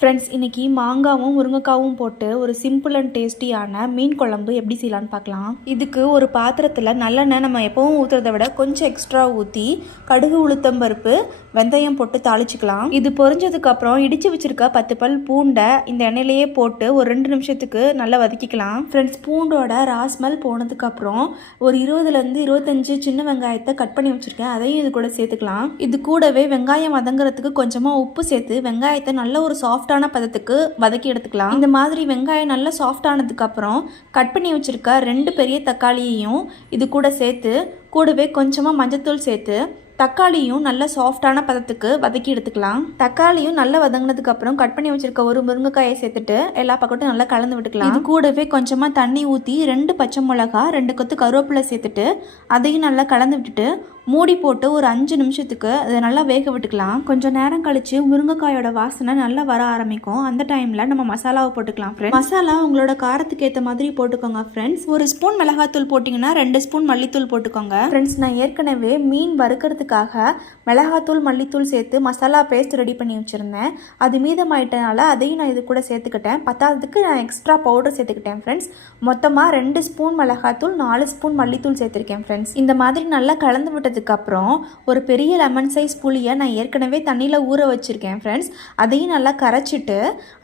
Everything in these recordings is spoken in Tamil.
ஃப்ரெண்ட்ஸ், இன்றைக்கி மாங்காவும் முருங்கைக்காவும் போட்டு ஒரு சிம்பிள் அண்ட் டேஸ்டியான மீன் குழம்பு எப்படி செய்யலான்னு பார்க்கலாம். இதுக்கு ஒரு பாத்திரத்தில் நல்லெண்ணெய் நம்ம எப்பவும் ஊற்றுறதை விட கொஞ்சம் எக்ஸ்ட்ரா ஊற்றி கடுகு, உளுத்தம்பருப்பு, வெந்தயம் போட்டு தாளிச்சிக்கலாம். இது பொரிஞ்சதுக்கப்புறம் இடித்து வச்சுருக்க 10 பல் பூண்டை இந்த எண்ணெயிலேயே போட்டு ஒரு 2 நிமிஷத்துக்கு நல்லா வதக்கிக்கலாம். ஃப்ரெண்ட்ஸ், பூண்டோட ராஸ்மெல் போனதுக்கப்புறம் ஒரு 20லேருந்து 25 சின்ன வெங்காயத்தை கட் பண்ணி வச்சுருக்கேன், அதையும் இது கூட சேர்த்துக்கலாம். இது கூடவே வெங்காயம் வதங்குறதுக்கு கொஞ்சமாக உப்பு சேர்த்து வெங்காயத்தை நல்ல ஒரு சாஃப்டான பதத்துக்கு வதக்கி எடுத்துக்கலாம். இந்த மாதிரி வெங்காயம் நல்லா சாஃப்ட் ஆனதுக்கு அப்புறம் கட் பண்ணி வச்சிருக்க 2 பெரிய தக்காளியையும் இது கூட சேர்த்து கூடவே கொஞ்சமா மஞ்சத்தூள் சேர்த்து தக்காளியும் நல்ல சாஃப்டான பதத்துக்கு வதக்கி எடுத்துக்கலாம். தக்காளியும் நல்லா வதங்கினதுக்கு அப்புறம் கட் பண்ணி வச்சிருக்க ஒரு முருங்கைக்காயை சேர்த்துட்டு எல்லா பக்கட்டும் நல்லா கலந்து விட்டுக்கலாம். இது கூடவே கொஞ்சமா தண்ணி ஊற்றி 2 பச்சை மிளகா, 2 கொத்து கருவேப்பிலை சேர்த்துட்டு அதையும் நல்லா கலந்து விட்டுட்டு மூடி போட்டு ஒரு 5 நிமிஷத்துக்கு அதை நல்லா வேக விட்டுக்கலாம். கொஞ்சம் நேரம் கழிச்சு முருங்கைக்காயோட வாசனை நல்லா வர ஆரம்பிக்கும். அந்த டைம்ல நம்ம மசாலாவை போட்டுக்கலாம். மசாலா உங்களோட காரத்துக்கு ஏற்ற மாதிரி போட்டுக்கோங்க ஃப்ரெண்ட்ஸ். 1 ஸ்பூன் மிளகாத்தூள் போட்டிங்கன்னா 2 ஸ்பூன் மல்லித்தூள் போட்டுக்கோங்க. ஃப்ரெண்ட்ஸ், நான் ஏற்கனவே மீன் வறுக்கிறதுக்காக மிளகாத்தூள், மல்லித்தூள் சேர்த்து மசாலா பேஸ்ட் ரெடி பண்ணி வச்சுருந்தேன். அது மீதமாயிட்டனால அதையும் நான் இது கூட சேர்த்துக்கிட்டேன். பத்தாவதுக்கு நான் எக்ஸ்ட்ரா பவுடர் சேர்த்துக்கிட்டேன் ஃப்ரெண்ட்ஸ். மொத்தமாக 2 ஸ்பூன் மிளகாத்தூள், 4 ஸ்பூன் மல்லித்தூள் சேர்த்துருக்கேன் ஃப்ரெண்ட்ஸ். இந்த மாதிரி நல்லா கலந்து விட்டது அப்புறம் ஒரு பெரிய லெமன் சைஸ் புளியை நான் ஏற்கனவே தண்ணியில் ஊற வச்சிருக்கேன் ஃப்ரெண்ட்ஸ். அதையும் நல்லா கரைச்சிட்டு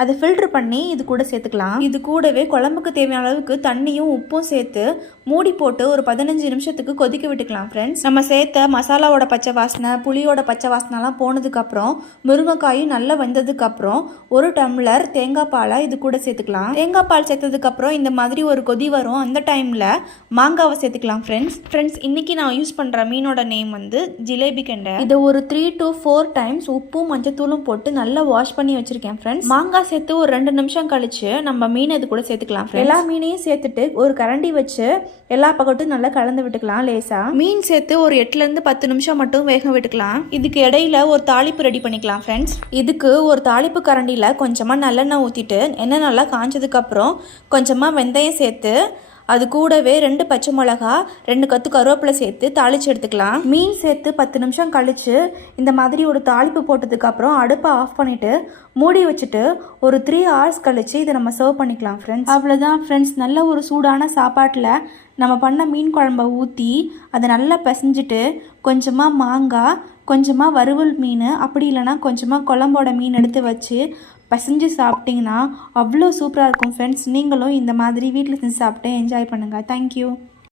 அதை ஃபில்டர் பண்ணி இது கூட சேர்த்துக்கலாம். இது கூடவே குழம்புக்கு தேவையான அளவுக்கு தண்ணியும் உப்பும் சேர்த்து மூடி போட்டு ஒரு 15 நிமிஷத்துக்கு கொதிக்க விட்டுக்கலாம் ஃப்ரெண்ட்ஸ். நம்ம சேர்த்த மசாலாவோட பச்சை வாசனை, புளியோட பச்சை வாசனைலாம் போனதுக்கப்புறம் முருங்கைக்காயும் நல்லா வெந்ததுக்கப்புறம் 1 டம்ளர் தேங்காய் பாலை இது கூட சேர்த்துக்கலாம். தேங்காய் பால் சேர்த்ததுக்கப்புறம் இந்த மாதிரி ஒரு கொதி வரும். அந்த டைமில் மாங்காவை சேர்த்துக்கலாம் ஃப்ரெண்ட்ஸ். இன்னைக்கு நான் யூஸ் பண்ணுற மீனோட நேம் வந்து ஜிலேபி கெண்டை. இதை ஒரு 3 to 4 டைம்ஸ் உப்பும் மஞ்சத்தூளும் போட்டு நல்லா வாஷ் பண்ணி வச்சிருக்கேன் ஃப்ரெண்ட்ஸ். மாங்காய் சேர்த்து ஒரு 2 நிமிஷம் கழிச்சு நம்ம மீன் இது கூட சேர்த்துக்கலாம். எல்லா மீனையும் சேர்த்துட்டு ஒரு கரண்டி வச்சு எல்லா பக்கட்டும் நல்லா கலந்து விட்டுக்கலாம். லேசா மீன் சேர்த்து ஒரு 8லேருந்து 10 நிமிஷம் மட்டும் வேக விட்டுக்கலாம். இதுக்கு இடையில ஒரு தாளிப்பு ரெடி பண்ணிக்கலாம் ஃப்ரெண்ட்ஸ். இதுக்கு ஒரு தாளிப்பு கரண்டியில் கொஞ்சமாக நல்லெண்ணெய் ஊற்றிட்டு எண்ணெய் நல்லா காஞ்சதுக்கு அப்புறம் கொஞ்சமாக வெந்தயம் சேர்த்து அது கூடவே 2 பச்சை மிளகா, 2 கொத்து கருவேப்பிலை சேர்த்து தாளித்து எடுத்துக்கலாம். மீன் சேர்த்து 10 நிமிஷம் கழித்து இந்த மாதிரி ஒரு தாளிப்பு போட்டதுக்கப்புறம் அடுப்பை ஆஃப் பண்ணிவிட்டு மூடி வச்சுட்டு ஒரு 3 hours கழித்து இதை நம்ம சர்வ் பண்ணிக்கலாம் ஃப்ரெண்ட்ஸ். அவ்வளோதான் ஃப்ரெண்ட்ஸ். நல்ல ஒரு சூடான சாப்பாட்டில் நம்ம பண்ண மீன் குழம்பை ஊற்றி அதை நல்லா பிசைஞ்சிட்டு கொஞ்சமாக மாங்காய், கொஞ்சமாக வறுவல் மீன், அப்படி இல்லைனா கொஞ்சமாக குழம்போட மீன் எடுத்து வச்சு பசைஞ்சு சாப்பிட்டிங்கன்னா அவ்வளோ சூப்பராக இருக்கும் ஃப்ரெண்ட்ஸ். நீங்களும் இந்த மாதிரி வீட்டில் செஞ்சு சாப்பிட்டு என்ஜாய் பண்ணுங்கள். தேங்க்யூ.